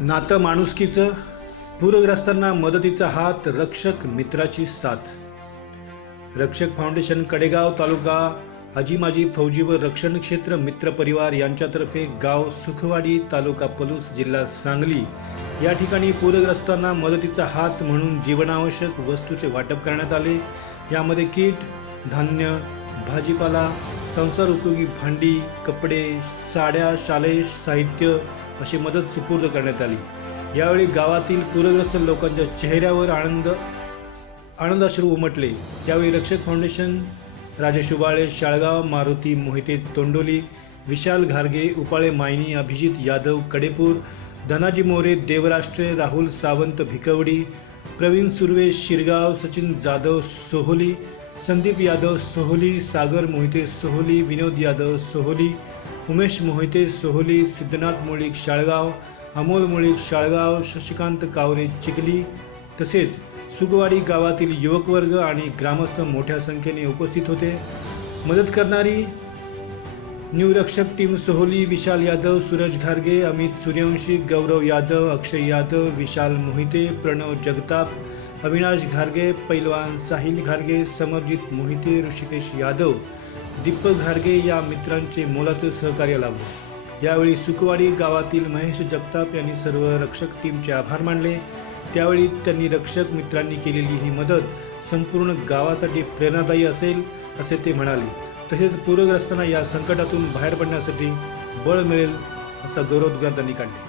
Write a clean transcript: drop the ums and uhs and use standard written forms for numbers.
नातं माणुसकीचं, पूरग्रस्तांना मदतीचा हात, रक्षक मित्राची साथ. रक्षक फाउंडेशन कडेगाव तालुका हाजी माजी फौजी व रक्षण क्षेत्र मित्र परिवार यांच्यातर्फे गाव सुखवाडी तालुका पलूस जिल्हा सांगली या ठिकाणी पूरग्रस्तांना मदतीचा हात म्हणून जीवनावश्यक वस्तूचे वाटप करण्यात आले. यामध्ये किट, धान्य, भाजीपाला, संसार उपयोगी भांडी, कपडे, साड्या, शालेय साहित्य अशी मदत सुपूर्द करण्यात आली. यावेळी गावातील पूरग्रस्त लोकांच्या चेहऱ्यावर आनंदाश्रू उमटले. यावेळी रक्षक फाउंडेशन राजेश उबाळे शाळगाव, मारुती मोहिते तोंडोली, विशाल घारगे उपाळे मायनी, अभिजित यादव कडेपूर, धनाजी मोरे देवराष्ट्रे, राहुल सावंत भिकवडी, प्रवीण सुर्वे शिरगाव, सचिन जाधव सोहोली, संदीप यादव सोहोली, सागर मोहिते सोहोली, विनोद यादव सोहोली, उमेश मोहिते सोहोली, सिद्धनाथ मुळीक शाळगाव, अमोल मुळीक शाळगाव, शशिकांत कावरे चिखली तसेच सुगवाडी गावातील युवकवर्ग आणि ग्रामस्थ मोठ्या संख्येने उपस्थित होते. मदत करणारी न्यू रक्षक टीम सोहोली, विशाल यादव, सूरज घारगे, अमित सूर्यवंशी, गौरव यादव, अक्षय यादव, विशाल मोहिते, प्रणव जगताप, अविनाश घारगे, पैलवान साहिल घारगे, समरजित मोहिते, ऋषिकेश यादव, दीपक घारगे या मित्रांचे मोलाचे सहकार्य लाभले. यावेळी सुखवाडी गावातील महेश जगताप यांनी सर्व रक्षक टीमचे आभार मानले. त्यावेळी त्यांनी रक्षक मित्रांनी केलेली ही मदत संपूर्ण गावासाठी प्रेरणादायी असेल असे ते म्हणाले. तसेच पूरग्रस्तांना या संकटातून बाहेर पडण्यासाठी बळ मिळेल असा गौरवोद्गार त्यांनी काढले.